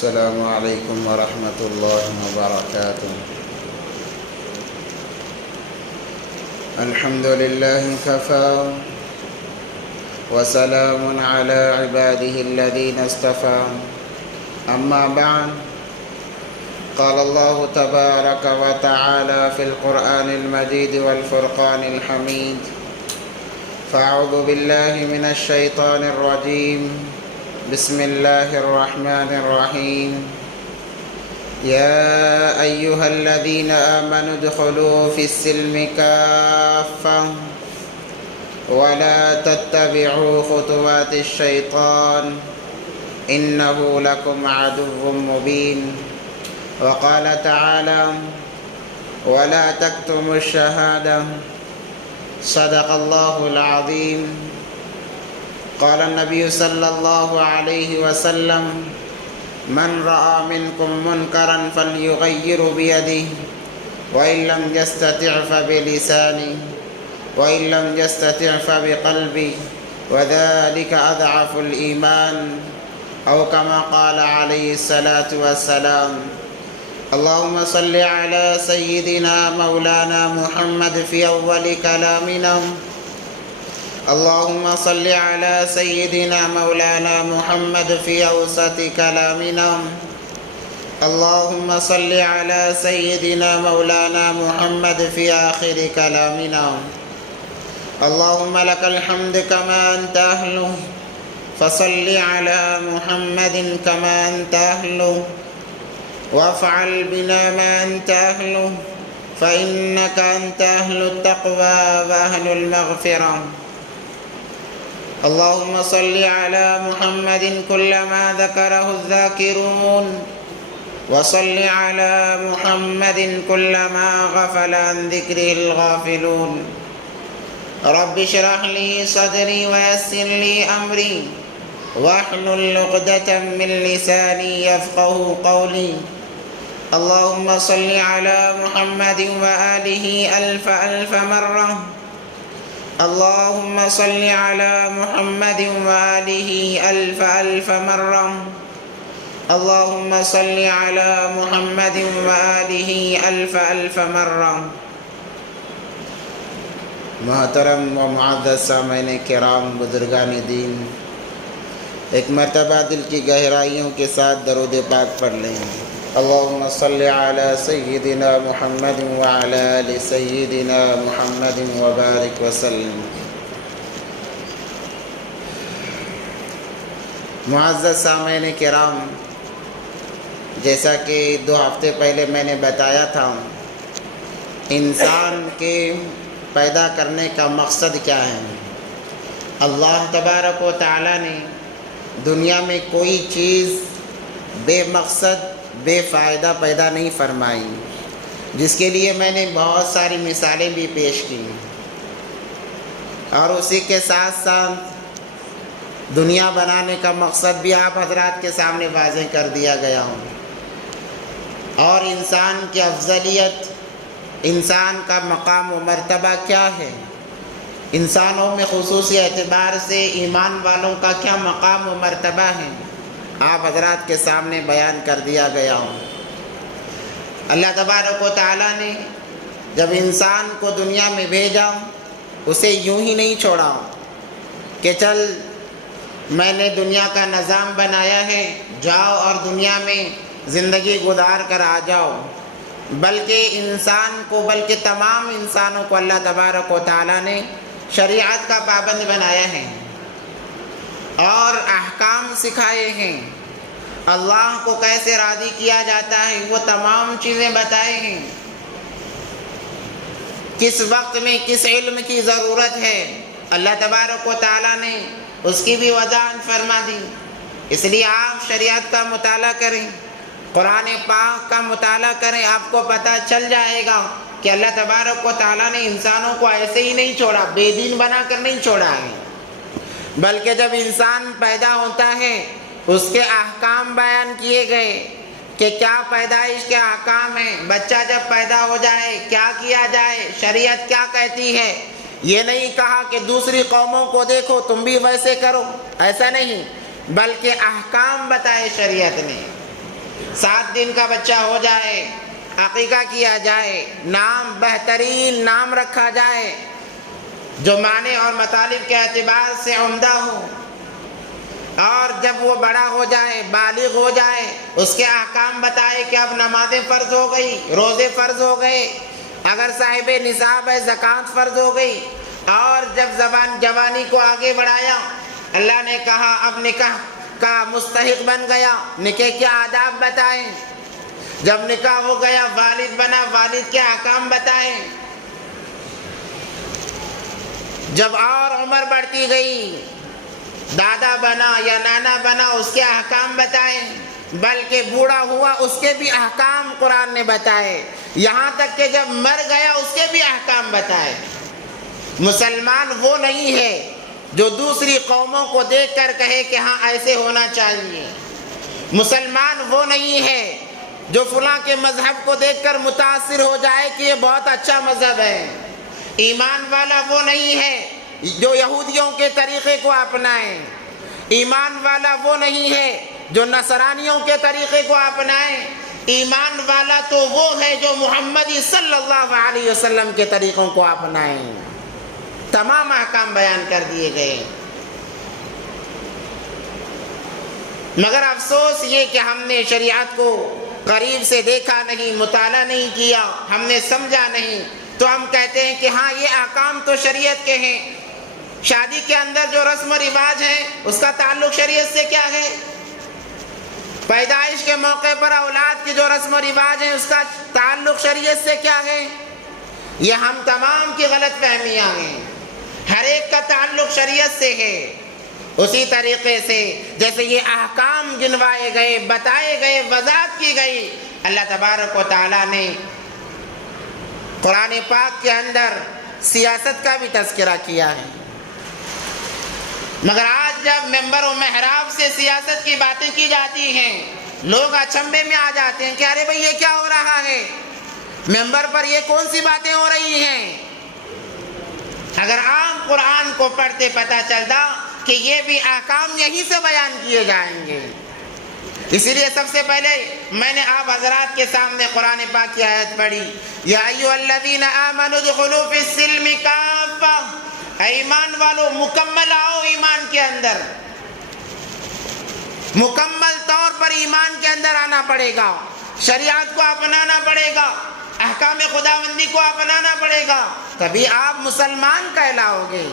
السلام عليكم ورحمة الله وبركاته. الحمد لله كفى وسلام على عباده الذين اصطفى. أما بعد، قال الله تبارك وتعالى في القرآن المجيد والفرقان الحميد: فأعوذ بالله من الشيطان الرجيم. بسم الله الرحمن الرحيم. يا أيها الذين آمنوا ادخلوا في السلم كافة ولا تتبعوا خطوات الشيطان إنه لكم عدو مبين. وقال تعالى: ولا تكتموا الشهادة صدق الله العظيم. قال النبي صلى الله عليه وسلم: من رأى منكم منكرا فليغير بيده وإن لم يستطع فبلسانه وإن لم يستطع فبقلبه وذلك أضعف الإيمان، أو كما قال عليه الصلاة والسلام. اللهم صل على سيدنا مولانا محمد في أول كلامنا. اللهم صل على سيدنا مولانا محمد في أوسط كلامنا. اللهم صل على سيدنا مولانا محمد في آخر كلامنا. اللهم لك الحمد كما أنت أهله، فصل على محمد كما أنت أهله، وافعل بنا ما أنت أهله، فإنك أنت أهل التقوى وأهل المغفرة. اللهم صل على محمد كلما ذكره الذاكرون، وصل على محمد كلما غفل عن ذكره الغافلون. رب اشرح لي صدري ويسر لي أمري واحلل عقدة من لساني يفقه قولي. اللهم صل على محمد وآله ألف ألف مرة. اللهم صل على محمد وآله ألف ألف مرة. اللهم صل على محمد وآله ألف ألف مرة. محترم و معزز سامعین کرام، بزرگان دین، ایک مرتبہ دل کی گہرائیوں کے ساتھ درود پاک پڑھ لیں. اللهم صل على سيدنا محمد وعلى آل سيدنا محمد وبارك وسلم. معزز سامعین کرام، جیسا کہ 2 ہفتے پہلے میں نے بتایا تھا، انسان کے پیدا کرنے کا مقصد کیا ہے. اللہ تبارک و تعالی نے دنیا میں کوئی چیز بے مقصد بے فائدہ پیدا نہیں فرمائی، جس کے لیے میں نے بہت ساری مثالیں بھی پیش کی، اور اسی کے ساتھ ساتھ دنیا بنانے کا مقصد بھی آپ حضرات کے سامنے واضح کر دیا گیا ہوں، اور انسان کی افضلیت، انسان کا مقام و مرتبہ کیا ہے، انسانوں میں خصوصی اعتبار سے ایمان والوں کا کیا مقام و مرتبہ ہے، آپ حضرات کے سامنے بیان کر دیا گیا ہوں. اللہ تبارک و تعالیٰ نے جب انسان کو دنیا میں بھیجا، اسے یوں ہی نہیں چھوڑا کہ چل میں نے دنیا کا نظام بنایا ہے، جاؤ اور دنیا میں زندگی گزار کر آ جاؤ، بلکہ انسان کو، بلکہ تمام انسانوں کو اللہ تبارک و تعالیٰ نے شریعت کا پابند بنایا ہے اور احکام سکھائے ہیں. اللہ کو کیسے راضی کیا جاتا ہے وہ تمام چیزیں بتائے ہیں. کس وقت میں کس علم کی ضرورت ہے، اللہ تبارک و تعالیٰ نے اس کی بھی وضاحت فرما دی. اس لیے آپ شریعت کا مطالعہ کریں، قرآن پاک کا مطالعہ کریں، آپ کو پتہ چل جائے گا کہ اللہ تبارک و تعالیٰ نے انسانوں کو ایسے ہی نہیں چھوڑا، بے دین بنا کر نہیں چھوڑا ہے، بلکہ جب انسان پیدا ہوتا ہے اس کے احکام بیان کیے گئے کہ کیا پیدائش کے احکام ہیں، بچہ جب پیدا ہو جائے کیا کیا جائے، شریعت کیا کہتی ہے. یہ نہیں کہا کہ دوسری قوموں کو دیکھو تم بھی ویسے کرو، ایسا نہیں، بلکہ احکام بتائے شریعت نے. 7 دن کا بچہ ہو جائے، عقیقہ کیا جائے، نام بہترین نام رکھا جائے جو معنی اور مطالب کے اعتبار سے عمدہ ہو، اور جب وہ بڑا ہو جائے، بالغ ہو جائے، اس کے احکام بتائے کہ اب نمازیں فرض ہو گئی، روزے فرض ہو گئے، اگر صاحب نصاب ہے زکوٰۃ فرض ہو گئی، اور جب جوانی کو آگے بڑھایا، اللہ نے کہا اب نکاح کا مستحق بن گیا، نکاح کے آداب بتائیں، جب نکاح ہو گیا والد بنا، والد کے احکام بتائیں، جب اور عمر بڑھتی گئی، دادا بنا یا نانا بنا، اس کے احکام بتائیں، بلکہ بوڑھا ہوا اس کے بھی احکام قرآن نے بتائے، یہاں تک کہ جب مر گیا اس کے بھی احکام بتائے۔ مسلمان وہ نہیں ہے جو دوسری قوموں کو دیکھ کر کہے کہ ہاں ایسے ہونا چاہیے، مسلمان وہ نہیں ہے جو فلاں کے مذہب کو دیکھ کر متاثر ہو جائے کہ یہ بہت اچھا مذہب ہے، ایمان والا وہ نہیں ہے جو یہودیوں کے طریقے کو اپنائے، ایمان والا وہ نہیں ہے جو نصرانیوں کے طریقے کو اپنائے، ایمان والا تو وہ ہے جو محمدی صلی اللہ علیہ وسلم کے طریقوں کو اپنائے۔ تمام احکام بیان کر دیے گئے، مگر افسوس یہ کہ ہم نے شریعت کو قریب سے دیکھا نہیں، مطالعہ نہیں کیا، ہم نے سمجھا نہیں، تو ہم کہتے ہیں کہ ہاں یہ احکام تو شریعت کے ہیں۔ شادی کے اندر جو رسم و رواج ہیں اس کا تعلق شریعت سے کیا ہے؟ پیدائش کے موقع پر اولاد کی جو رسم و رواج ہیں اس کا تعلق شریعت سے کیا ہے؟ یہ ہم تمام کی غلط فہمیاں ہیں، ہر ایک کا تعلق شریعت سے ہے۔ اسی طریقے سے جیسے یہ احکام گنوائے گئے، بتائے گئے، وضاحت کی گئی، اللہ تبارک و تعالیٰ نے قرآن پاک کے اندر سیاست کا بھی تذکرہ کیا ہے، مگر آج جب ممبر و محراب سے سیاست کی باتیں کی جاتی ہیں لوگ اچنبھے میں آ جاتے ہیں کہ ارے بھئی یہ کیا ہو رہا ہے، ممبر پر یہ کون سی باتیں ہو رہی ہیں۔ اگر عام قرآن کو پڑھتے پتہ چلتا کہ یہ بھی احکام یہیں سے بیان کیے جائیں گے۔ اسی لیے سب سے پہلے میں نے آپ حضرات کے سامنے قرآن پاک کی آیت پڑھی، یا ایھا الذین آمنوا ادخلوا فی السلم کافہ، اے ایمان والو مکمل آؤ ایمان کے اندر، مکمل طور پر ایمان کے اندر آنا پڑے گا، شریعت کو اپنانا پڑے گا، احکام خداوندی کو اپنانا پڑے گا، تبھی آپ مسلمان کہلاؤ گے۔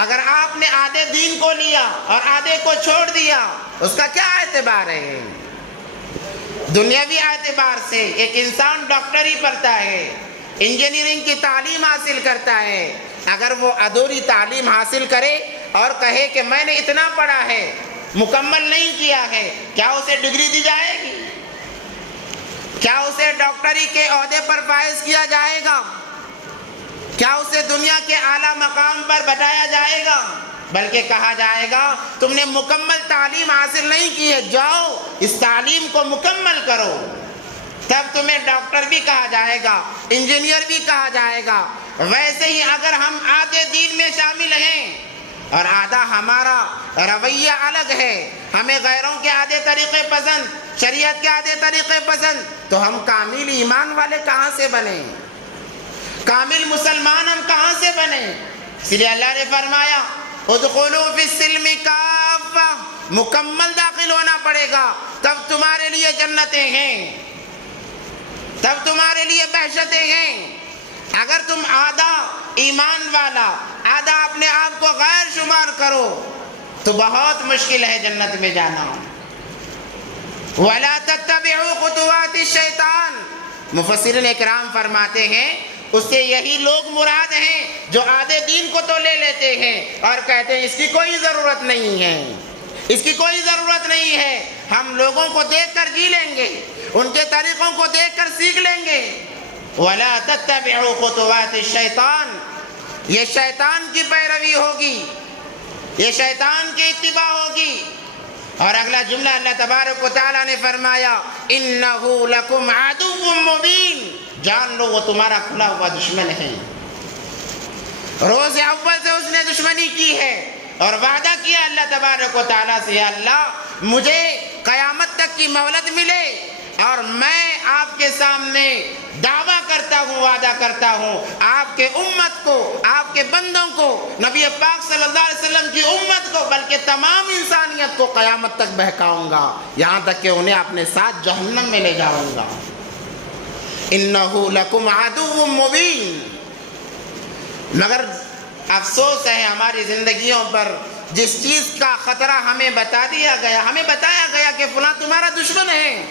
اگر آپ نے آدھے دین کو لیا اور آدھے کو چھوڑ دیا اس کا کیا اعتبار ہے؟ دنیاوی اعتبار سے ایک انسان ڈاکٹری پڑھتا ہے، انجینئرنگ کی تعلیم حاصل کرتا ہے، اگر وہ ادھوری تعلیم حاصل کرے اور کہے کہ میں نے اتنا پڑھا ہے مکمل نہیں کیا ہے، کیا اسے ڈگری دی جائے گی؟ کیا اسے ڈاکٹری کے عہدے پر فائز کیا جائے گا؟ کیا اسے دنیا کے اعلیٰ مقام پر بٹھایا جائے گا؟ بلکہ کہا جائے گا تم نے مکمل تعلیم حاصل نہیں کی ہے، جاؤ اس تعلیم کو مکمل کرو، تب تمہیں ڈاکٹر بھی کہا جائے گا، انجینئر بھی کہا جائے گا۔ ویسے ہی اگر ہم آدھے دین میں شامل ہیں اور آدھا ہمارا رویہ الگ ہے، ہمیں غیروں کے آدھے طریقے پسند، شریعت کے آدھے طریقے پسند، تو ہم کامل ایمان والے کہاں سے بنیں؟ کامل مسلمان ہم کہاں سے بنیں؟ اس لیے اللہ نے فرمایا ادخلوا فی السلم کافہ، مکمل داخل ہونا پڑے گا، تب تمہارے لیے جنتیں ہیں، تب تمہارے لیے بہشتیں ہیں۔ اگر تم آدھا ایمان والا آدھا اپنے آپ کو غیر شمار کرو تو بہت مشکل ہے جنت میں جانا۔ وَلَا تَتَّبِعُوا خُطُوَاتِ الشَّيْطَانِ، مفسرین اکرام فرماتے ہیں اس سے یہی لوگ مراد ہیں جو آدھے دین کو تو لے لیتے ہیں اور کہتے ہیں اس کی کوئی ضرورت نہیں ہے، اس کی کوئی ضرورت نہیں ہے، ہم لوگوں کو دیکھ کر جی لیں گے، ان کے طریقوں کو دیکھ کر سیکھ لیں گے۔ وَلَا تَتَّبِعُوا خُطُوَاتِ الشَّيْطَانِ، یہ شیطان کی پیروی ہوگی، یہ شیطان کی اتباع ہوگی۔ اور اگلا جملہ اللہ تبارک و تعالیٰ نے فرمایا إِنَّهُ لَكُمْ عَدُوٌّ مُّبِينٌ، جان لو وہ تمہارا کھلا ہوا دشمن ہے۔ روز اول سے اس نے دشمنی کی ہے اور وعدہ کیا اللہ تبارک و تعالیٰ سے، یا اللہ مجھے قیامت تک کی مہلت ملے اور میں آپ کے سامنے دعویٰ کرتا ہوں، وعدہ کرتا ہوں، آپ کے امت کو، آپ کے بندوں کو، نبی پاک صلی اللہ علیہ وسلم کی امت کو، بلکہ تمام انسانیت کو قیامت تک بہکاؤں گا، یہاں تک کہ انہیں اپنے ساتھ جہنم میں لے جاؤں گا۔ اِنَّهُ لَكُمْ عَدُوٌّ مُّبِينٌ۔ مگر افسوس ہے ہماری زندگیوں پر جس چیز کا خطرہ ہمیں بتایا گیا کہ فلاں تمہارا دشمن ہے،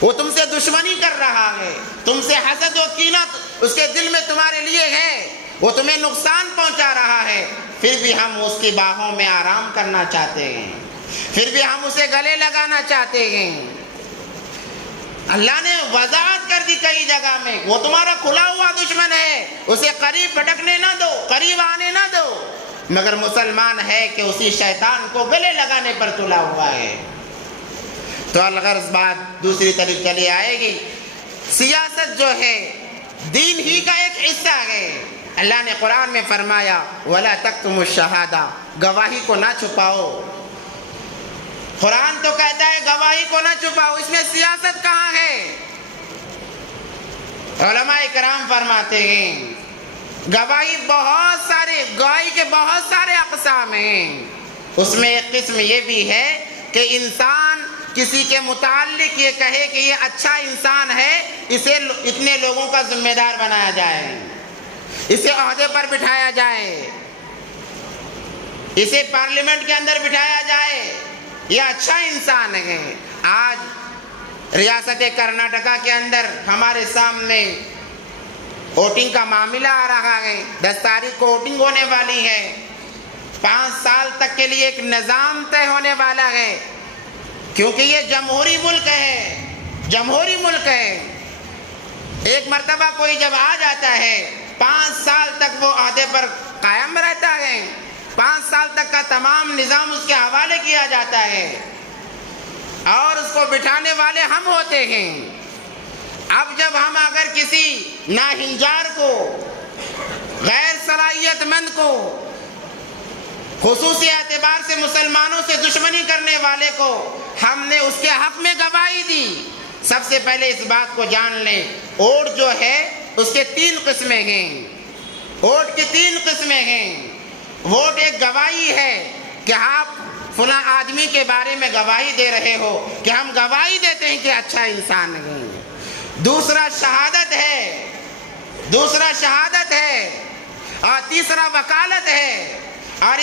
وہ تم سے دشمنی کر رہا ہے، تم سے حسد و کینہ اس کے دل میں تمہارے لیے ہے، وہ تمہیں نقصان پہنچا رہا ہے، پھر بھی ہم اس کی باہوں میں آرام کرنا چاہتے ہیں، پھر بھی ہم اسے گلے لگانا چاہتے ہیں۔ اللہ نے وضاحت کر دی کئی جگہ میں، وہ تمہارا کھلا ہوا دشمن ہے، اسے قریب بھٹکنے نہ دو، قریب آنے نہ دو، مگر مسلمان ہے کہ اسی شیطان کو گلے لگانے پر تلا ہوا ہے۔ تو الغرض بات دوسری طرف چلی آئے گی، سیاست جو ہے دین ہی کا ایک حصہ ہے۔ اللہ نے قرآن میں فرمایا وَلَا تَكْتُمُوا الشَّهَادَةَ، گواہی کو نہ چھپاؤ۔ قرآن تو کہتا ہے گواہی کو نہ چھپاؤ، اس میں سیاست کہاں ہے؟ علماء کرام فرماتے ہیں گواہی کے بہت سارے اقسام ہیں، اس میں ایک قسم یہ بھی ہے کہ انسان کسی کے متعلق یہ کہے کہ یہ اچھا انسان ہے، اسے اتنے لوگوں کا ذمہ دار بنایا جائے، اسے عہدے پر بٹھایا جائے، اسے پارلیمنٹ کے اندر بٹھایا جائے، یہ اچھا انسان ہے۔ آج ریاست کرناٹکا کے اندر ہمارے سامنے ووٹنگ کا معاملہ آ رہا ہے، 10 تاریخ کو ووٹنگ ہونے والی ہے، 5 سال تک کے لیے ایک نظام طے ہونے والا ہے، کیونکہ یہ جمہوری ملک ہے۔ ایک مرتبہ کوئی جب آ جاتا ہے 5 سال تک وہ عہدے پر قائم رہتا ہے، 5 سال تک کا تمام نظام اس کے حوالے کیا جاتا ہے اور اس کو بٹھانے والے ہم ہوتے ہیں۔ اب جب ہم اگر کسی ناہنجار کو، غیر صلاحیت مند کو، خصوصی اعتبار سے مسلمانوں سے دشمنی کرنے والے کو ہم نے اس کے حق میں گواہی دی، سب سے پہلے اس بات کو جان لیں ووٹ جو ہے اس کے 3 قسمیں ہیں، ووٹ کی 3 قسمیں ہیں۔ ووٹ ایک گواہی ہے کہ آپ فلاں آدمی کے بارے میں گواہی دے رہے ہو کہ ہم گواہی دیتے ہیں کہ اچھا انسان ہے۔ دوسرا شہادت ہے اور تیسرا وکالت ہے، اور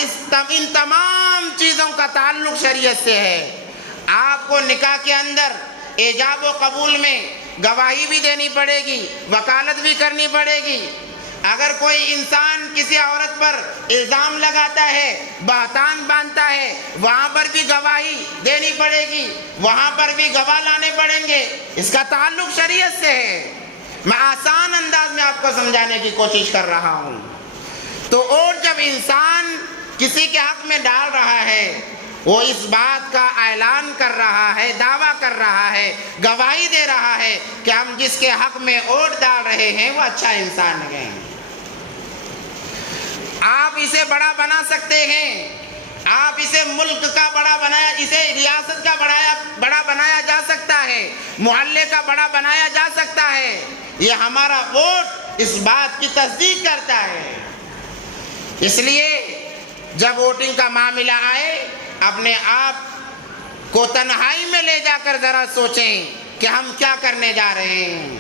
ان تمام چیزوں کا تعلق شریعت سے ہے۔ آپ کو نکاح کے اندر ایجاب و قبول میں گواہی بھی دینی پڑے گی، وکالت بھی کرنی پڑے گی۔ اگر کوئی انسان کسی عورت پر الزام لگاتا ہے، بہتان باندھتا ہے، وہاں پر بھی گواہی دینی پڑے گی، وہاں پر بھی گواہ لانے پڑیں گے، اس کا تعلق شریعت سے ہے۔ میں آسان انداز میں آپ کو سمجھانے کی کوشش کر رہا ہوں۔ تو اور جب انسان کسی کے حق میں ڈال رہا ہے، وہ اس بات کا اعلان کر رہا ہے، دعویٰ کر رہا ہے، گواہی دے رہا ہے کہ ہم جس کے حق میں ووٹ ڈال رہے ہیں وہ اچھا انسان ہے۔ آپ اسے بڑا بنا سکتے ہیں، آپ اسے ملک کا اسے ریاست کا بڑا بنایا جا سکتا ہے، محلے کا بڑا بنایا جا سکتا ہے۔ یہ ہمارا ووٹ اس بات کی تصدیق کرتا ہے۔ اس لیے جب ووٹنگ کا معاملہ آئے، اپنے آپ کو تنہائی میں لے جا کر ذرا سوچیں کہ ہم کیا کرنے جا رہے ہیں۔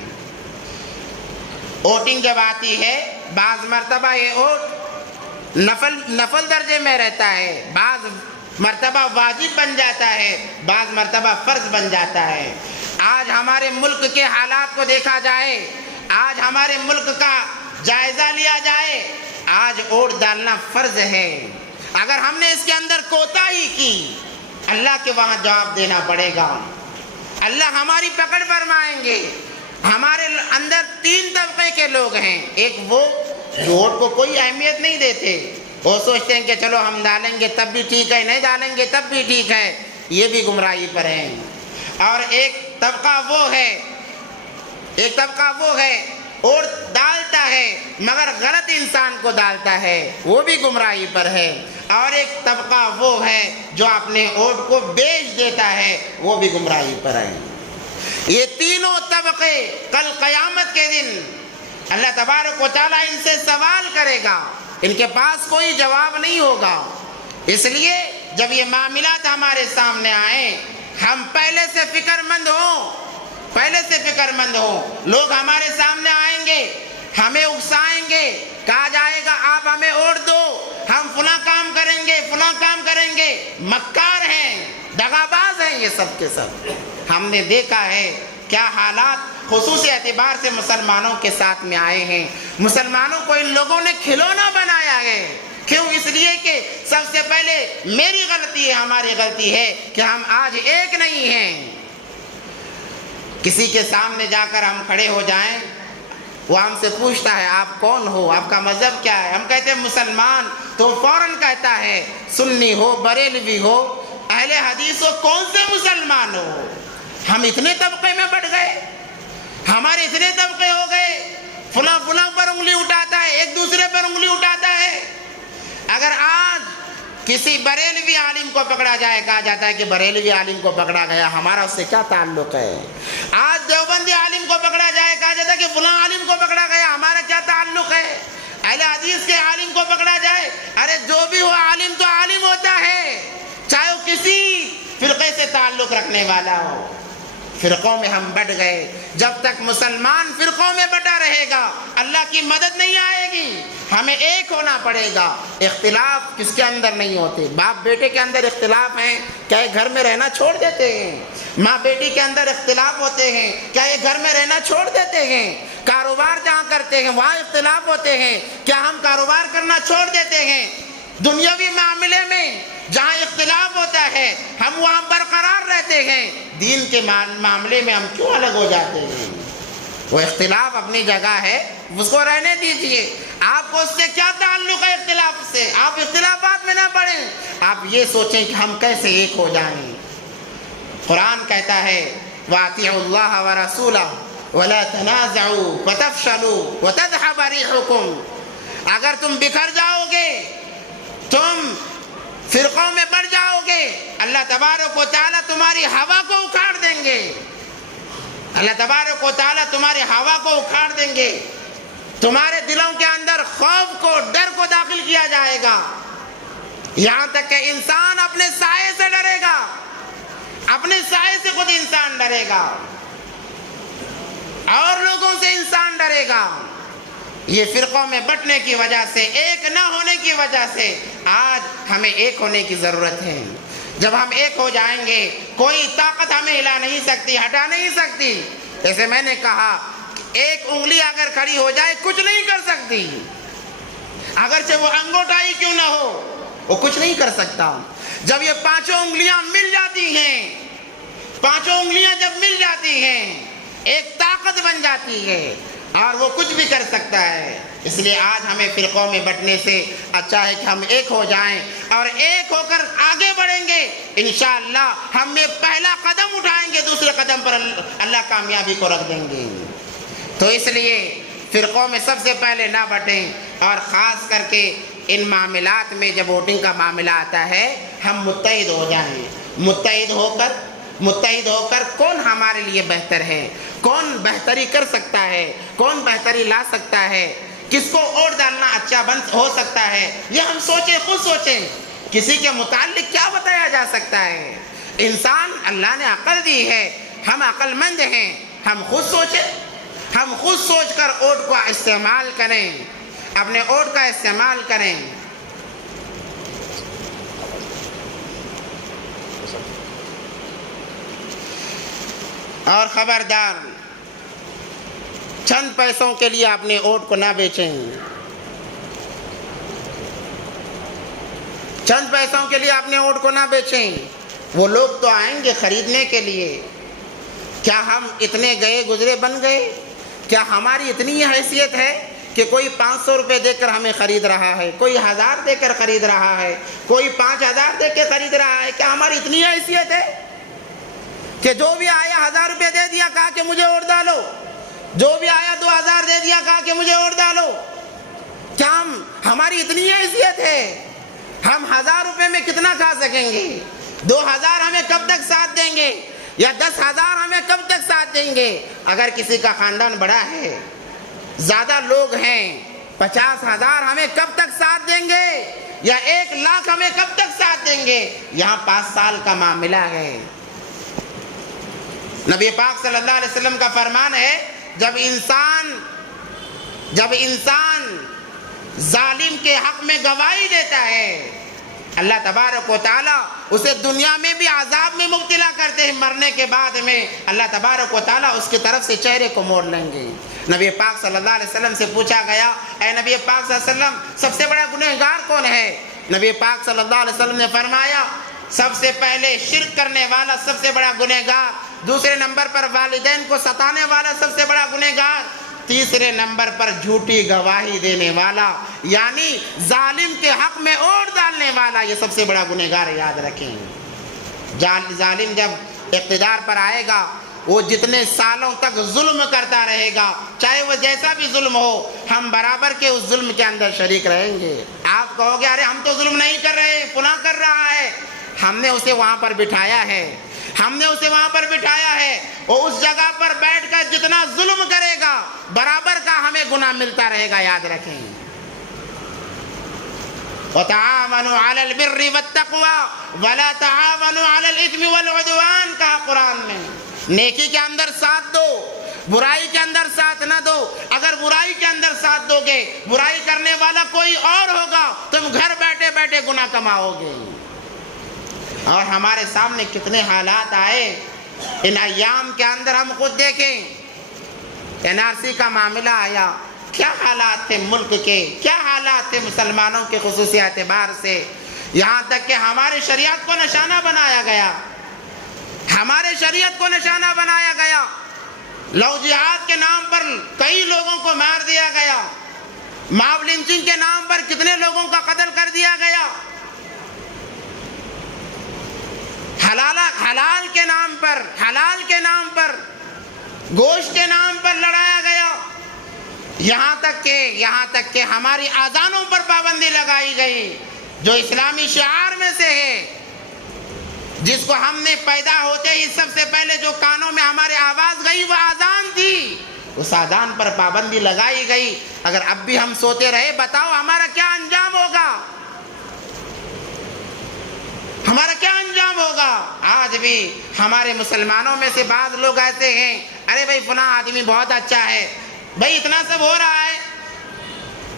ووٹنگ جب آتی ہے، بعض مرتبہ یہ ووٹ نفل درجے میں رہتا ہے، بعض مرتبہ واجب بن جاتا ہے، بعض مرتبہ فرض بن جاتا ہے۔ آج ہمارے ملک کے حالات کو دیکھا جائے، آج ہمارے ملک کا جائزہ لیا جائے، آج ووٹ ڈالنا فرض ہے۔ اگر ہم نے اس کے اندر کوتاہی کی، اللہ کے وہاں جواب دینا پڑے گا، اللہ ہماری پکڑ فرمائیں گے۔ ہمارے اندر 3 طبقے کے لوگ ہیں، ایک وہ جو ووٹ کو کوئی اہمیت نہیں دیتے، وہ سوچتے ہیں کہ چلو ہم ڈالیں گے تب بھی ٹھیک ہے، نہیں ڈالیں گے تب بھی ٹھیک ہے، یہ بھی گمراہی پر ہیں۔ اور ایک طبقہ وہ ہے ووٹ ڈالتا ہے مگر غلط انسان کو ڈالتا ہے، وہ بھی گمراہی پر ہے، اور ایک طبقہ وہ ہے جو اپنے ووٹ کو بیچ دیتا ہے، وہ بھی گمراہی پر ہے۔ یہ تینوں طبقے کل قیامت کے دن اللہ تبارک و تعالیٰ ان سے سوال کرے گا، ان کے پاس کوئی جواب نہیں ہوگا۔ اس لیے جب یہ معاملات ہمارے سامنے آئیں، ہم پہلے سے فکر مند ہوں، لوگ ہمارے سامنے آئیں گے، ہمیں اکسائیں گے، کہا جائے گا آپ ہمیں ووٹ دو، ہم فلاں کام کریں گے، مکار ہیں، دغاباز ہیں، یہ سب کے سب ہم نے دیکھا ہے کیا حالات خصوصی اعتبار سے مسلمانوں کے ساتھ میں آئے ہیں۔ مسلمانوں کو ان لوگوں نے کھلونا بنایا ہے، کیوں؟ اس لیے کہ سب سے پہلے میری غلطی ہے، ہماری غلطی ہے کہ ہم آج ایک نہیں ہیں۔ کسی کے سامنے جا کر ہم کھڑے ہو جائیں، وہ ہم سے پوچھتا ہے آپ کون ہو، آپ کا مذہب کیا ہے؟ ہم کہتے ہیں مسلمان، تو فوراً کہتا ہے سنی ہو، بریلوی ہو، اہل حدیث ہو، کون سے مسلمان ہو؟ ہم اتنے طبقے میں بٹ گئے، ہمارے اتنے طبقے ہو گئے، فلاں پر انگلی اٹھاتا ہے، ایک دوسرے پر انگلی اٹھاتا ہے۔ اگر آج کسی بریلوی عالم کو پکڑا جائے، کہا جاتا ہے کہ بریلوی عالم کو پکڑا گیا، ہمارا اس سے کیا تعلق ہے؟ آج دیوبندی عالم کو پکڑا جائے، کہا جاتا ہے کہ فلاں عالم کو پکڑا گیا، ہمارا کیا تعلق ہے؟ اہل حدیث کے عالم کو پکڑا جائے، ارے جو بھی ہو عالم تو عالم ہوتا ہے، چاہے وہ کسی فرقے سے تعلق رکھنے والا ہو۔ فرقوں میں ہم بٹ گئے، جب تک مسلمان فرقوں میں بٹا رہے گا اللہ کی مدد نہیں آئے گی، ہمیں ایک ہونا پڑے گا۔ اختلاف کس کے اندر نہیں ہوتے؟ باپ بیٹے کے اندر اختلاف ہیں، کیا یہ گھر میں رہنا چھوڑ دیتے ہیں؟ ماں بیٹی کے اندر اختلاف ہوتے ہیں، کیا یہ گھر میں رہنا چھوڑ دیتے ہیں؟ کاروبار جہاں کرتے ہیں وہاں اختلاف ہوتے ہیں، کیا ہم کاروبار کرنا چھوڑ دیتے ہیں؟ دنیاوی معاملے میں جہاں اختلاف ہوتا ہے ہم وہاں برقرار رہتے ہیں، دین کے معاملے میں ہم کیوں الگ ہو جاتے ہیں؟ وہ اختلاف اپنی جگہ ہے، اس کو رہنے دیجئے، آپ کو اس سے کیا تعلق ہے اختلاف سے؟ آپ اختلافات میں نہ پڑیں، آپ یہ سوچیں کہ ہم کیسے ایک ہو جائیں۔ قرآن کہتا ہے وَأَطِيعُوا اللَّهَ وَرَسُولَهُ وَلَا تَنَازَعُوا فَتَفْشَلُوا وَتَذْهَبَ رِيحُكُمْ۔ اگر تم بکھر جاؤ گے، تم فرقوں میں بڑھ جاؤ گے، اللہ تبارک و تعالیٰ تمہاری ہوا کو اکھاڑ دیں گے، اللہ تبارک و تعالیٰ تمہاری ہوا کو اکھاڑ دیں گے، تمہارے دلوں کے اندر خوف کو، ڈر کو داخل کیا جائے گا، یہاں تک کہ انسان اپنے سائے سے ڈرے گا، اپنے سائے سے خود انسان ڈرے گا، اور لوگوں سے انسان ڈرے گا۔ یہ فرقوں میں بٹنے کی وجہ سے، ایک نہ ہونے کی وجہ سے آج ہمیں ایک ہونے کی ضرورت ہے۔ جب ہم ایک ہو جائیں گے کوئی طاقت ہمیں ہلا نہیں سکتی، ہٹا نہیں سکتی۔ جیسے میں نے کہا ایک انگلی اگر کھڑی ہو جائے کچھ نہیں کر سکتی، اگرچہ وہ انگوٹھا ہی کیوں نہ ہو، وہ کچھ نہیں کر سکتا۔ جب یہ پانچوں انگلیاں مل جاتی ہیں، پانچوں انگلیاں جب مل جاتی ہیں ایک طاقت بن جاتی ہے اور وہ کچھ بھی کر سکتا ہے۔ اس لیے آج ہمیں فرقوں میں بٹنے سے اچھا ہے کہ ہم ایک ہو جائیں اور ایک ہو کر آگے بڑھیں گے، انشاءاللہ ہم نے پہلا قدم اٹھائیں گے، دوسرے قدم پر اللہ کامیابی کو رکھ دیں گے۔ تو اس لیے فرقوں میں سب سے پہلے نہ بٹیں، اور خاص کر کے ان معاملات میں جب ووٹنگ کا معاملہ آتا ہے ہم متحد ہو جائیں، متحد ہو کر کون ہمارے لیے بہتر ہے، کون بہتری کر سکتا ہے، کون بہتری لا سکتا ہے، کس کو ووٹ ڈالنا اچھا ہو سکتا ہے، یہ ہم سوچیں، خود سوچیں۔ کسی کے متعلق کیا بتایا جا سکتا ہے؟ انسان اللہ نے عقل دی ہے، ہم عقل مند ہیں، ہم خود سوچیں، ہم خود سوچ کر ووٹ کا استعمال کریں، اپنے ووٹ کا استعمال کریں۔ اور خبردار، چند پیسوں کے لیے اپنے ووٹ کو نہ بیچیں، چند پیسوں کے لیے اپنے ووٹ کو نہ بیچیں۔ وہ لوگ تو آئیں گے خریدنے کے لیے، کیا ہم اتنے گئے گزرے بن گئے؟ کیا ہماری اتنی حیثیت ہے کہ کوئی 500 روپے دے کر ہمیں خرید رہا ہے، کوئی 1000 دے کر خرید رہا ہے، کوئی 5000 دے کے خرید رہا ہے؟ کیا ہماری اتنی حیثیت ہے کہ جو بھی آیا 1000 روپے دے دیا، کہا کہ مجھے ووٹ ڈالو؟ جو بھی آیا 2000 دے دیا، کہا کہ مجھے ووٹ ڈالو۔ کیا ہماری اتنی حیثیت ہے؟ ہم 1000 روپے میں کتنا کھا سکیں گے؟ 2000 ہمیں کب تک ساتھ دیں گے؟ یا 10,000 ہمیں کب تک ساتھ دیں گے؟ اگر کسی کا خاندان بڑا ہے، زیادہ لوگ ہیں، 50,000 ہمیں کب تک ساتھ دیں گے؟ یا 1,00,000 ہمیں کب تک ساتھ دیں گے؟ یہاں 5 سال کا معاملہ ہے۔ نبی پاک صلی اللہ علیہ وسلم کا فرمان ہے، جب انسان ظالم کے حق میں گواہی دیتا ہے، اللہ تبارک و تعالیٰ اسے دنیا میں بھی عذاب میں مبتلا کرتے ہیں، مرنے کے بعد میں اللہ تبارک و تعالیٰ اس کی طرف سے چہرے کو موڑ لیں گے۔ نبی پاک صلی اللہ علیہ وسلم سے پوچھا گیا، اے نبی پاک صلی اللہ علیہ وسلم، سب سے بڑا گنہگار کون ہے؟ نبی پاک صلی اللہ علیہ وسلم نے فرمایا، سب سے پہلے شرک کرنے والا سب سے بڑا گنہگار، دوسرے نمبر پر والدین کو ستانے والا سب سے بڑا گنہگار، تیسرے نمبر پر جھوٹی گواہی دینے والا، یعنی ظالم کے حق میں ووٹ ڈالنے والا، یہ سب سے بڑا گنہگار ہے۔ یاد رکھیں، ظالم جب اقتدار پر آئے گا، وہ جتنے سالوں تک ظلم کرتا رہے گا، چاہے وہ جیسا بھی ظلم ہو، ہم برابر کے اس ظلم کے اندر شریک رہیں گے۔ آپ کہو گے، ارے ہم تو ظلم نہیں کر رہے، فلاں کر رہا ہے۔ ہم نے اسے وہاں پر بٹھایا ہے، وہ اس جگہ پر بیٹھ کر جتنا ظلم کرے گا، برابر کا ہمیں گناہ ملتا رہے گا۔ یاد رکھیں، وَتَعَاوَنُوا عَلَى الْبِرِّ وَالتَّقْوَى وَلَا تَعَاوَنُوا عَلَى الْإِثْمِ وَالْعُدْوَانِ، کہا قرآن میں۔ نیکی کے اندر ساتھ دو، برائی کے اندر ساتھ نہ دو۔ اگر برائی کے اندر ساتھ دو گے، برائی کرنے والا کوئی اور ہوگا، تم گھر بیٹھے بیٹھے گناہ کماؤ گے۔ اور ہمارے سامنے کتنے حالات آئے ان ایام کے اندر، ہم خود دیکھیں۔ NRC کا معاملہ آیا، کیا حالات تھے ملک کے، کیا حالات تھے مسلمانوں کے خصوصی اعتبار سے، یہاں تک کہ ہماری شریعت کو نشانہ بنایا گیا، لو جہاد کے نام پر کئی لوگوں کو مار دیا گیا، ماب لنچنگ کے نام پر کتنے لوگوں کا قتل کر دیا گیا، حلال کے نام پر گوشت کے نام پر لڑایا گیا، یہاں تک کہ ہماری اذانوں پر پابندی لگائی گئی، جو اسلامی شعار میں سے ہے، جس کو ہم نے پیدا ہوتے ہی سب سے پہلے جو کانوں میں ہمارے آواز گئی وہ اذان تھی، اس اذان پر پابندی لگائی گئی۔ اگر اب بھی ہم سوتے رہے، بتاؤ ہمارا کیا انجام ہوگا؟ آج بھی ہمارے مسلمانوں میں سے بعض لوگ ایسے ہیں، ارے بھائی فلاں آدمی بہت اچھا ہے، بھائی اتنا سب ہو رہا ہے،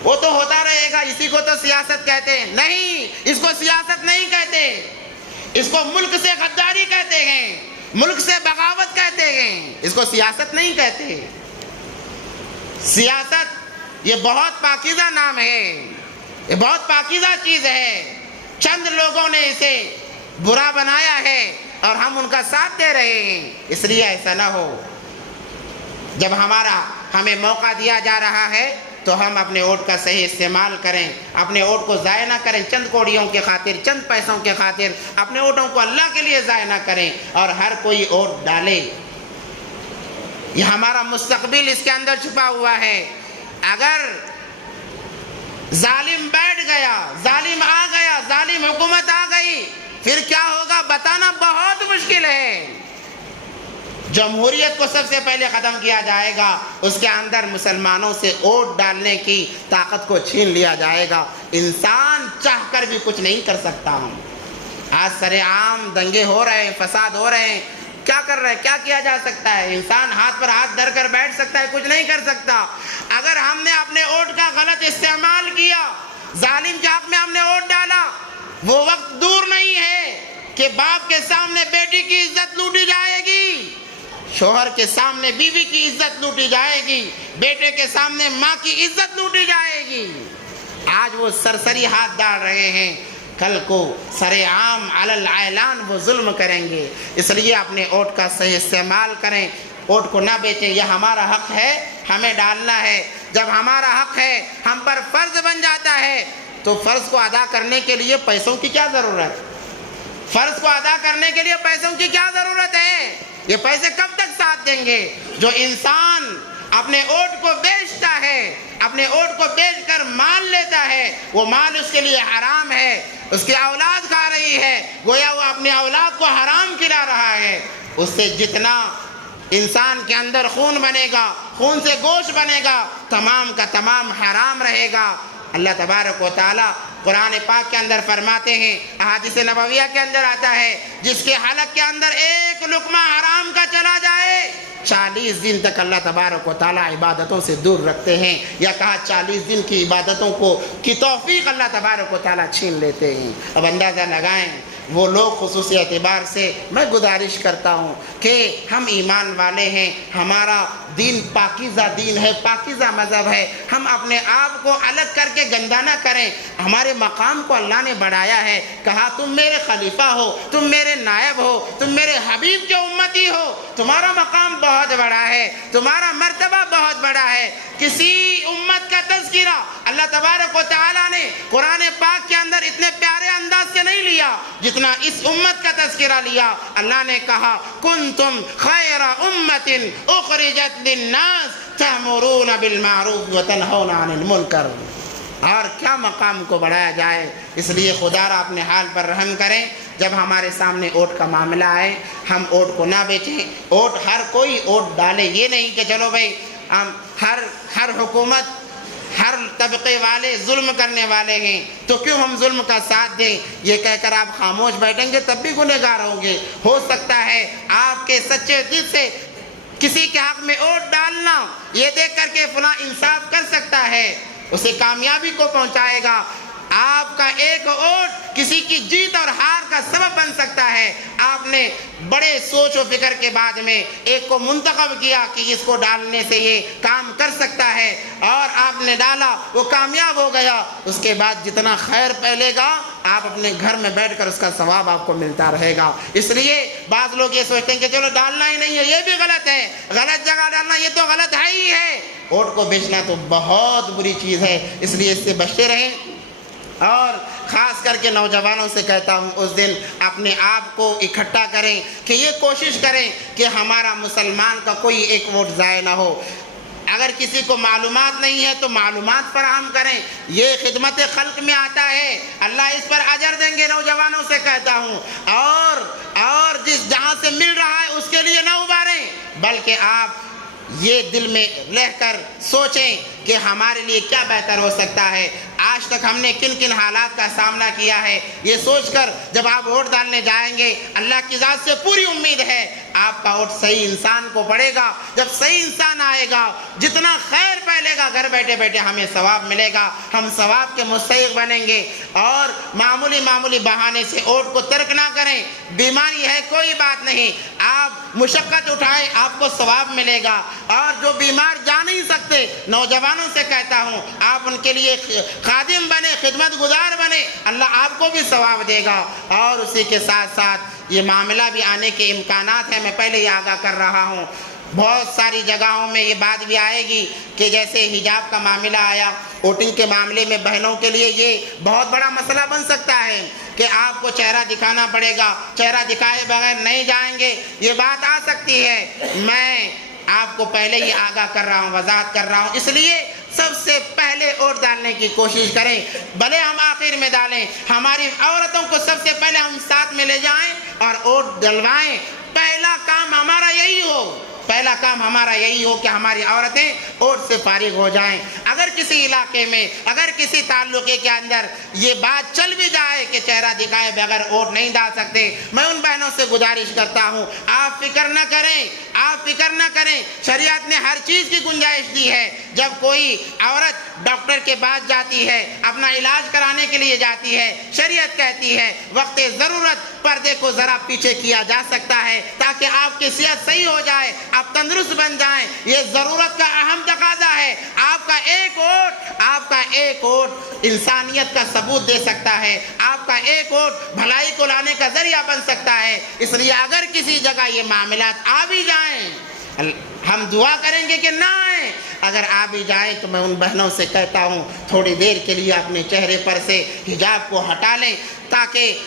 وہ تو ہوتا رہے گا، اسی کو تو سیاست کہتے ہیں۔ نہیں، اس کو سیاست نہیں کہتے، اس کو ملک سے غداری کہتے ہیں، ملک سے بغاوت کہتے ہیں، اس کو سیاست نہیں کہتے۔ سیاست یہ بہت پاکیزہ نام ہے، یہ بہت پاکیزہ چیز ہے، چند لوگوں نے اسے برا بنایا ہے اور ہم ان کا ساتھ دے رہے ہیں۔ اس لیے ایسا نہ ہو، جب ہمیں موقع دیا جا رہا ہے تو ہم اپنے ووٹ کا صحیح استعمال کریں، اپنے ووٹ کو ضائع نہ کریں چند کوڑیوں کے خاطر، چند پیسوں کے خاطر، اپنے ووٹوں کو اللہ کے لیے ضائع نہ کریں اور ہر کوئی ووٹ ڈالے۔ یہ ہمارا مستقبل اس کے اندر چھپا ہوا ہے۔ اگر ظالم بیٹھ گیا، ظالم آ گیا، ظالم حکومت آ گئی، پھر کیا ہوگا بتانا بہت مشکل ہے۔ جمہوریت کو سب سے پہلے ختم کیا جائے گا، اس کے اندر مسلمانوں سے ووٹ ڈالنے کی طاقت کو چھین لیا جائے گا۔ انسان چاہ کر بھی کچھ نہیں کر سکتا۔ آج سرے عام دنگے ہو رہے ہیں، فساد ہو رہے ہیں، کیا کر رہے ہیں، کیا کیا جا سکتا ہے؟ انسان ہاتھ پر ہاتھ دھر کر بیٹھ سکتا ہے، کچھ نہیں کر سکتا۔ اگر ہم نے اپنے ووٹ کا غلط استعمال کیا، ظالم کے حق میں ہم نے ووٹ ڈالا، وہ وقت دور نہیں ہے کہ باپ کے سامنے بیٹی کی عزت لوٹی جائے گی، شوہر کے سامنے بیوی کی عزت لوٹی جائے گی، بیٹے کے سامنے ماں کی عزت لوٹی جائے گی۔ آج وہ سرسری ہاتھ ڈال رہے ہیں، کل کو سرے عام علی الاعلان وہ ظلم کریں گے۔ اس لیے اپنے ووٹ کا صحیح استعمال کریں، ووٹ کو نہ بیچیں۔ یہ ہمارا حق ہے، ہمیں ڈالنا ہے۔ جب ہمارا حق ہے ہم پر فرض بن جاتا ہے تو فرض کو ادا کرنے کے لیے پیسوں کی کیا ضرورت؟ فرض کو ادا کرنے کے لیے پیسوں کی کیا ضرورت ہے؟ یہ پیسے کب تک ساتھ دیں گے؟ جو انسان اپنے اونٹ کو بیچتا ہے، اپنے اونٹ کو بیچ کر مال لیتا ہے، وہ مال اس کے لیے حرام ہے، اس کی اولاد کھا رہی ہے، گویا وہ اپنی اولاد کو حرام کھلا رہا ہے۔ اس سے جتنا انسان کے اندر خون بنے گا، خون سے گوشت بنے گا، تمام کا تمام حرام رہے گا۔ اللہ تبارک و تعالیٰ قرآن پاک کے اندر فرماتے ہیں، احادیث نبویہ کے اندر آتا ہے، جس کے حلق کے اندر ایک لقمہ حرام کا چلا جائے 40 دن تک اللہ تبارک و تعالیٰ عبادتوں سے دور رکھتے ہیں، یا کہا 40 دن کی عبادتوں کی توفیق اللہ تبارک و تعالیٰ چھین لیتے ہیں۔ اب اندازہ لگائیں وہ لوگ خصوصی اعتبار سے میں گزارش کرتا ہوں کہ ہم ایمان والے ہیں، ہمارا دین پاکیزہ دین ہے، پاکیزہ مذہب ہے، ہم اپنے آپ کو الگ کر کے گندہ نہ کریں۔ ہمارے مقام کو اللہ نے بڑھایا ہے، کہا تم میرے خلیفہ ہو، تم میرے نائب ہو، تم میرے حبیب کے امتی ہو، تمہارا مقام بہت بڑا ہے، تمہارا مرتبہ بہت بڑا ہے۔ کسی امت کا تذکرہ اللہ تبارک و تعالیٰ نے قرآن پاک کے اندر اتنے پیارے انداز سے نہیں لیا جتنا اس امت کا تذکرہ لیا۔ اللہ نے کہا کنتم خیر امت اخرجت للناس تأمرون بالمعروف وتنہون عن المنکر۔ اور کیا مقام کو بڑھایا جائے۔ اس لیے خدا را اپنے حال پر رحم کریں، جب ہمارے سامنے اوٹ کا معاملہ آئے ہم اوٹ کو نہ بیچیں۔ اوٹ ہر کوئی اوٹ ڈالے، یہ نہیں کہ چلو بھائی ہر حکومت، ہر طبقے والے ظلم کرنے والے ہیں تو کیوں ہم ظلم کا ساتھ دیں، یہ کہہ کر آپ خاموش بیٹھیں گے تب بھی گنہگار ہوں گے۔ ہو سکتا ہے آپ کے سچے دل سے کسی کے حق میں اوٹ ڈالنا یہ دیکھ کر کے فلاں انصاف کر سکتا ہے، اسے کامیابی کو پہنچائے گا۔ آپ کا ایک ووٹ کسی کی جیت اور ہار کا سبب بن سکتا ہے۔ آپ نے بڑے سوچ و فکر کے بعد میں ایک کو منتخب کیا کہ اس کو ڈالنے سے یہ کام کر سکتا ہے، اور آپ نے ڈالا، وہ کامیاب ہو گیا۔ اس کے بعد جتنا خیر پھیلے گا آپ اپنے گھر میں بیٹھ کر اس کا ثواب آپ کو ملتا رہے گا۔ اس لیے بعض لوگ یہ سوچتے ہیں کہ چلو ڈالنا ہی نہیں ہے، یہ بھی غلط ہے، غلط جگہ ڈالنا یہ تو غلط ہے ہی ہے۔ ووٹ کو بیچنا تو بہت بری چیز ہے، اس لیے اس سے بچتے رہیں۔ اور خاص کر کے نوجوانوں سے کہتا ہوں اس دن اپنے آپ کو اکٹھا کریں کہ یہ کوشش کریں کہ ہمارا مسلمان کا کوئی ایک ووٹ ضائع نہ ہو۔ اگر کسی کو معلومات نہیں ہے تو معلومات فراہم کریں، یہ خدمت خلق میں آتا ہے، اللہ اس پر اجر دیں گے۔ نوجوانوں سے کہتا ہوں اور جس جہاں سے مل رہا ہے اس کے لیے نہ ابھاریں، بلکہ آپ یہ دل میں رہ کر سوچیں کہ ہمارے لیے کیا بہتر ہو سکتا ہے۔ آج تک ہم نے کن کن حالات کا سامنا کیا ہے، یہ سوچ کر جب آپ ووٹ ڈالنے جائیں گے اللہ کی ذات سے پوری امید ہے آپ کا ووٹ صحیح انسان کو پڑے گا۔ جب صحیح انسان آئے گا جتنا خیر پھیلے گا گھر بیٹھے بیٹھے ہمیں ثواب ملے گا، ہم ثواب کے مستحق بنیں گے۔ اور معمولی بہانے سے ووٹ کو ترک نہ کریں۔ بیماری ہے کوئی بات نہیں، آپ مشقت اٹھائیں آپ کو ثواب ملے گا۔ اور جو بیمار جا نہیں سکتے نوجوانوں سے کہتا ہوں آپ ان کے لیے خادم بنے، خدمت گزار بنے، اللہ آپ کو بھی ثواب دے گا۔ اور اسی کے ساتھ ساتھ یہ معاملہ بھی آنے کے امکانات ہیں، میں پہلے ہی آگاہ کر رہا ہوں۔ بہت ساری جگہوں میں یہ بات بھی آئے گی کہ جیسے حجاب کا معاملہ آیا، ووٹنگ کے معاملے میں بہنوں کے لیے یہ بہت بڑا مسئلہ بن سکتا ہے کہ آپ کو چہرہ دکھانا پڑے گا، چہرہ دکھائے بغیر نہیں جائیں گے، یہ بات آ سکتی ہے۔ میں آپ کو پہلے ہی آگاہ کر رہا ہوں، وضاحت کر رہا ہوں، اس لیے سب سے پہلے ووٹ ڈالنے کی کوشش کریں، بھلے ہم آخر میں ڈالیں، ہماری عورتوں کو سب سے پہلے ہم ساتھ میں لے جائیں اور ووٹ ڈلوائیں۔ پہلا کام ہمارا یہی ہو کہ ہماری عورتیں ووٹ سے فارغ ہو جائیں۔ اگر کسی علاقے میں، اگر کسی تعلقے کے اندر یہ بات چل بھی جائے کہ چہرہ دکھائے بغیر ووٹ نہیں ڈال سکتے، میں ان بہنوں سے گزارش کرتا ہوں آپ فکر نہ کریں، شریعت نے ہر چیز کی گنجائش دی ہے۔ جب کوئی عورت ڈاکٹر کے پاس جاتی ہے، اپنا علاج کرانے کے لیے جاتی ہے، شریعت کہتی ہے وقت ضرورت پردے کو ذرا پیچھے کیا جا سکتا ہے تاکہ آپ کی صحت صحیح ہو جائے، آپ تندرست بن جائیں۔ یہ ضرورت کا اہم تقاضا ہے۔ آپ کا ایک ووٹ انسانیت کا ثبوت دے سکتا ہے، آپ کا ایک ووٹ بھلائی کو لانے کا ذریعہ بن سکتا ہے۔ اس لیے اگر کسی جگہ یہ معاملات آ بھی جائیں ہم دعا کریں گے کہ نہ آئیں، اگر آ بھی جائیں تو میں ان بہنوں سے کہتا ہوں تھوڑی دیر کے لیے اپنے چہرے پر سے حجاب کو ہٹا لیں تاکہ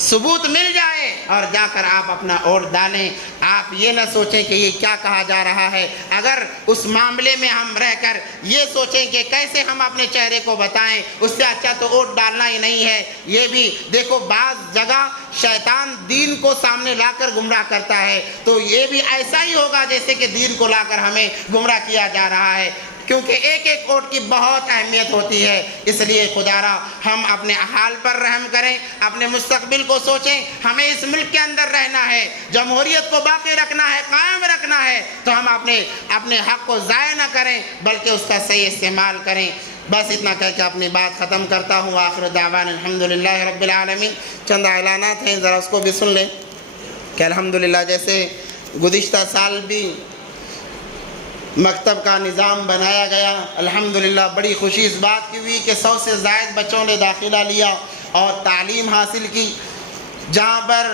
ثبوت مل جائے اور جا کر آپ اپنا ووٹ ڈالیں۔ آپ یہ نہ سوچیں کہ یہ کیا کہا جا رہا ہے۔ اگر اس معاملے میں ہم رہ کر یہ سوچیں کہ کیسے ہم اپنے چہرے کو بتائیں، اس سے اچھا تو ووٹ ڈالنا ہی نہیں ہے۔ یہ بھی دیکھو بعض جگہ شیطان دین کو سامنے لا کر گمراہ کرتا ہے، تو یہ بھی ایسا ہی ہوگا جیسے کہ دین کو لا کر ہمیں گمراہ کیا جا رہا ہے، کیونکہ ایک ایک ووٹ کی بہت اہمیت ہوتی ہے۔ اس لیے خدا را ہم اپنے حال پر رحم کریں، اپنے مستقبل کو سوچیں۔ ہمیں اس ملک کے اندر رہنا ہے، جمہوریت کو باقی رکھنا ہے، قائم رکھنا ہے، تو ہم اپنے حق کو ضائع نہ کریں بلکہ اس کا صحیح استعمال کریں۔ بس اتنا کہہ کے اپنی بات ختم کرتا ہوں۔ آخر دعوانا الحمدللہ رب العالمین۔ چند اعلانات ہیں، ذرا اس کو بھی سن لیں کہ الحمدللہ جیسے گزشتہ سال بھی مکتب کا نظام بنایا گیا، الحمدللہ بڑی خوشی اس بات کی ہوئی کہ 100 سے زائد بچوں نے داخلہ لیا اور تعلیم حاصل کی۔ جہاں پر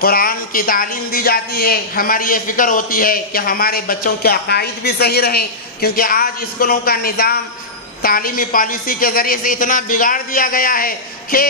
قرآن کی تعلیم دی جاتی ہے، ہماری یہ فکر ہوتی ہے کہ ہمارے بچوں کے عقائد بھی صحیح رہیں، کیونکہ آج اسکولوں کا نظام تعلیمی پالیسی کے ذریعے سے اتنا بگاڑ دیا گیا ہے کہ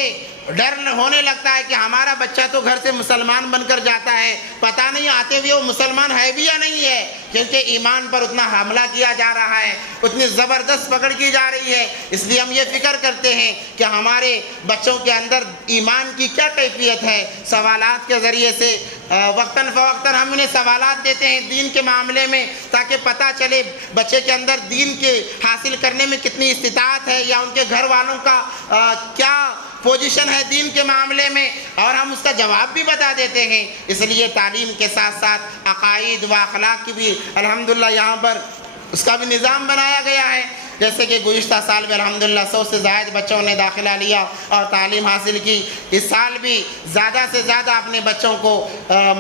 ڈر ہونے لگتا ہے کہ ہمارا بچہ تو گھر سے مسلمان بن کر جاتا ہے، پتہ نہیں آتے ہوئے وہ مسلمان ہے بھی یا نہیں ہے، کیونکہ ایمان پر اتنا حملہ کیا جا رہا ہے، اتنی زبردست پکڑ کی جا رہی ہے۔ اس لیے ہم یہ فکر کرتے ہیں کہ ہمارے بچوں کے اندر ایمان کی کیا کیفیت ہے۔ سوالات کے ذریعے سے وقتاً فوقتاً ہم انہیں سوالات دیتے ہیں دین کے معاملے میں، تاکہ پتہ چلے بچے کے اندر دین کے حاصل کرنے میں کتنی استطاعت ہے، یا ان کے گھر والوں کا کیا پوزیشن ہے دین کے معاملے میں، اور ہم اس کا جواب بھی بتا دیتے ہیں۔ اس لیے تعلیم کے ساتھ ساتھ عقائد و اخلاق کی بھی الحمدللہ یہاں پر اس کا بھی نظام بنایا گیا ہے۔ جیسے کہ گزشتہ سال میں الحمدللہ 100 سے زائد بچوں نے داخلہ لیا اور تعلیم حاصل کی۔ اس سال بھی زیادہ سے زیادہ اپنے بچوں کو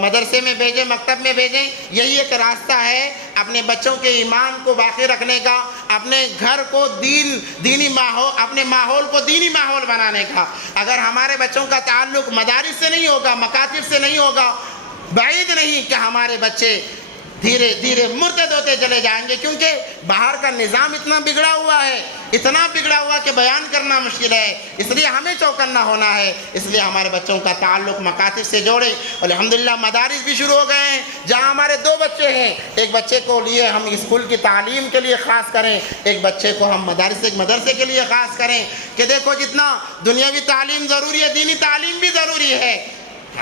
مدرسے میں بھیجیں، مکتب میں بھیجیں۔ یہی ایک راستہ ہے اپنے بچوں کے ایمان کو باقی رکھنے کا، اپنے گھر کو دینی ماحول، اپنے ماحول کو دینی ماحول بنانے کا۔ اگر ہمارے بچوں کا تعلق مدارس سے نہیں ہوگا، مکاتب سے نہیں ہوگا، بعید نہیں کہ ہمارے بچے دھیرے دھیرے مرتد ہوتے چلے جائیں گے، کیونکہ باہر کا نظام اتنا بگڑا ہوا ہے، اتنا بگڑا ہوا کہ بیان کرنا مشکل ہے۔ اس لیے ہمیں چوکنا ہونا ہے، اس لیے ہمارے بچوں کا تعلق مکاتب سے جوڑیں۔ الحمدللہ مدارس بھی شروع ہو گئے ہیں، جہاں ہمارے 2 بچے ہیں، ایک بچے کو لیے ہم اسکول کی تعلیم کے لیے خاص کریں، ایک بچے کو ہم مدرسے کے لیے خاص کریں، کہ دیکھو جتنا دنیاوی تعلیم ضروری ہے، دینی تعلیم بھی ضروری ہے۔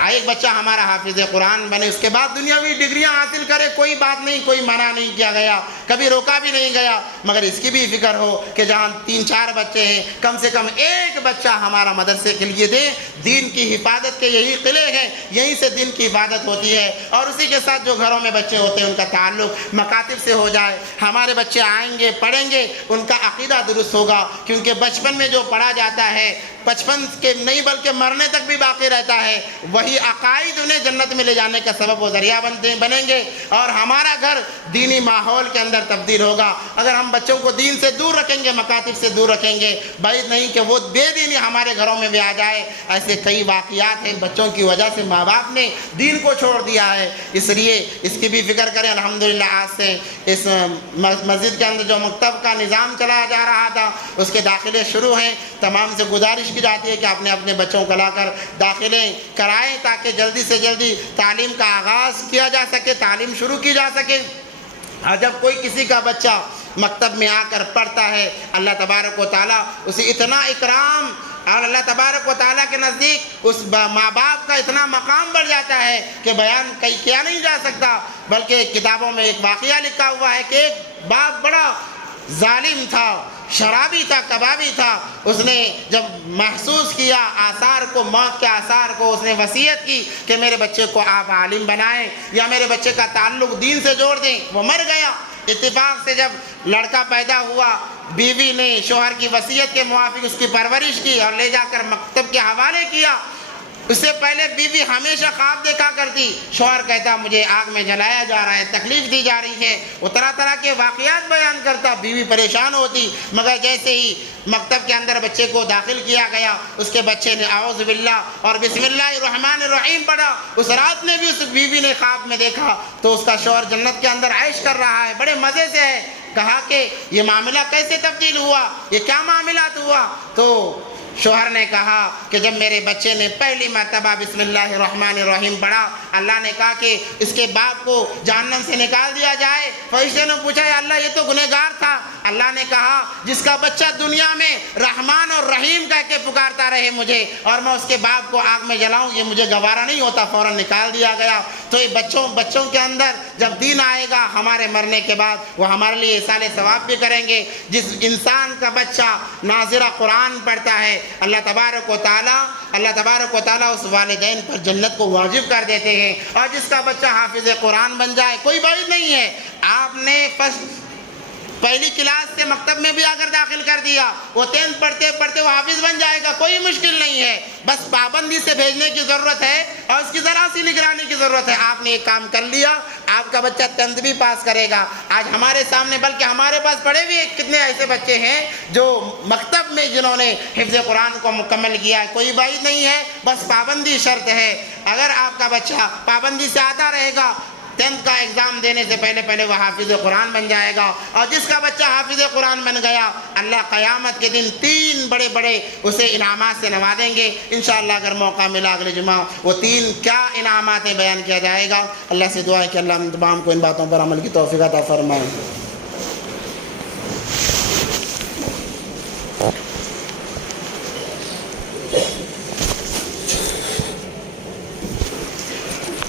ایک بچہ ہمارا حافظ قرآن بنے، اس کے بعد دنیاوی ڈگریاں حاصل کرے، کوئی بات نہیں، کوئی منع نہیں کیا گیا، کبھی روکا بھی نہیں گیا، مگر اس کی بھی فکر ہو کہ جہاں 3-4 بچے ہیں، کم سے کم ایک بچہ ہمارا مدرسے کے لیے دے۔ دین کی حفاظت کے یہی قلعے ہیں، یہیں سے دین کی حفاظت ہوتی ہے، اور اسی کے ساتھ جو گھروں میں بچے ہوتے ہیں ان کا تعلق مکاتب سے ہو جائے۔ ہمارے بچے آئیں گے، پڑھیں گے، ان کا عقیدہ درست ہوگا، کیونکہ بچپن میں جو پڑھا جاتا ہے، بچپن کے نہیں بلکہ مرنے تک بھی باقی رہتا ہے، وہی عقائد انہیں جنت میں لے جانے کا سبب و ذریعہ بنیں گے، اور ہمارا گھر دینی ماحول کے اندر تبدیل ہوگا۔ اگر ہم بچوں کو دین سے دور رکھیں گے، مکاتب سے دور رکھیں گے، بعید نہیں کہ وہ بے دینی ہمارے گھروں میں بھی آ جائے۔ ایسے کئی واقعات ہیں، بچوں کی وجہ سے ماں باپ نے دین کو چھوڑ دیا ہے، اس لیے اس کی بھی فکر کریں۔ الحمدللہ آج سے اس مسجد کے اندر جو مکتب کا نظام چلایا جا رہا تھا، اس کے داخلے شروع ہیں۔ تمام سے گزارش کی جاتی ہے کہ اپنے بچوں کو لا کر داخلے کرائیں، تاکہ جلدی سے جلدی تعلیم کا آغاز کیا جا سکے، تعلیم شروع کی جا سکے۔ اور جب کوئی کسی کا بچہ مکتب میں آ کر پڑھتا ہے، اللہ تبارک و تعالیٰ اسے اتنا اکرام، اور اللہ تبارک و تعالیٰ کے نزدیک اس ماں باپ کا اتنا مقام بڑھ جاتا ہے کہ بیان کیا نہیں جا سکتا۔ بلکہ کتابوں میں ایک واقعہ لکھا ہوا ہے کہ ایک باپ بڑا ظالم تھا، شرابی تھا، کبابی تھا۔ اس نے جب محسوس کیا آثار کو، موت کے آثار کو، اس نے وصیت کی کہ میرے بچے کو آپ عالم بنائیں یا میرے بچے کا تعلق دین سے جوڑ دیں۔ وہ مر گیا۔ اتفاق سے جب لڑکا پیدا ہوا، بیوی نے شوہر کی وصیت کے موافق اس کی پرورش کی اور لے جا کر مکتب کے حوالے کیا۔ اس سے پہلے بیوی ہمیشہ خواب دیکھا کرتی، شوہر کہتا مجھے آگ میں جلایا جا رہا ہے، تکلیف دی جا رہی ہے، وہ طرح طرح کے واقعات بیان کرتا، بیوی پریشان ہوتی۔ مگر جیسے ہی مکتب کے اندر بچے کو داخل کیا گیا، اس کے بچے نے اعوذ باللہ اور بسم اللہ الرحمن الرحیم پڑھا۔ اس رات میں بھی اس بیوی نے خواب میں دیکھا تو اس کا شوہر جنت کے اندر عیش کر رہا ہے، بڑے مزے سے ہے۔ کہا کہ یہ معاملہ کیسے تبدیل ہوا، یہ کیا معاملات ہوا؟ تو شوہر نے کہا کہ جب میرے بچے نے پہلی مرتبہ بسم اللہ الرحمن الرحیم پڑھا، اللہ نے کہا کہ اس کے باپ کو جہنم سے نکال دیا جائے۔ فرشتے نے پوچھا یا اللہ یہ تو گنہگار تھا۔ اللہ نے کہا جس کا بچہ دنیا میں رحمان اور رحیم کہہ کے پکارتا رہے مجھے، اور میں اس کے باپ کو آگ میں جلاؤں، یہ مجھے گوارا نہیں ہوتا، فوراً نکال دیا گیا۔ تو یہ بچوں کے اندر جب دین آئے گا ہمارے مرنے کے بعد، وہ ہمارے لیے ایصال ثواب بھی کریں گے۔ جس انسان کا بچہ ناظرہ قرآن پڑھتا ہے، اللہ تبارک و تعالیٰ اس والدین پر جنت کو واجب کر دیتے ہیں۔ اور جس کا بچہ حافظ قرآن بن جائے، کوئی بعید نہیں ہے، آپ نے پہلی کلاس سے مکتب میں بھی اگر داخل کر دیا، وہ 10 پڑھتے پڑھتے وہ حافظ بن جائے گا، کوئی مشکل نہیں ہے، بس پابندی سے بھیجنے کی ضرورت ہے اور اس کی ذرا سی نگرانی کی ضرورت ہے۔ آپ نے ایک کام کر لیا، آپ کا بچہ 10th بھی پاس کرے گا۔ آج ہمارے سامنے بلکہ ہمارے پاس پڑھے بھی کتنے ایسے بچے ہیں جو مکتب میں جنہوں نے حفظ قرآن کو مکمل کیا ہے، کوئی بعید نہیں ہے، بس پابندی شرط ہے۔ اگر آپ کا بچہ پابندی سے آتا رہے گا، 10th کا ایگزام دینے سے پہلے وہ حافظ قرآن بن جائے گا۔ اور جس کا بچہ حافظ قرآن بن گیا، اللہ قیامت کے دن 3 بڑے اسے انعامات سے نوازیں گے انشاءاللہ۔ اگر موقع ملا اگلے جمعہ وہ 3 کیا انعامات ہیں بیان کیا جائے گا۔ اللہ سے دعا ہے کہ اللہ ہم تمام کو ان باتوں پر عمل کی توفیق عطا فرمائے۔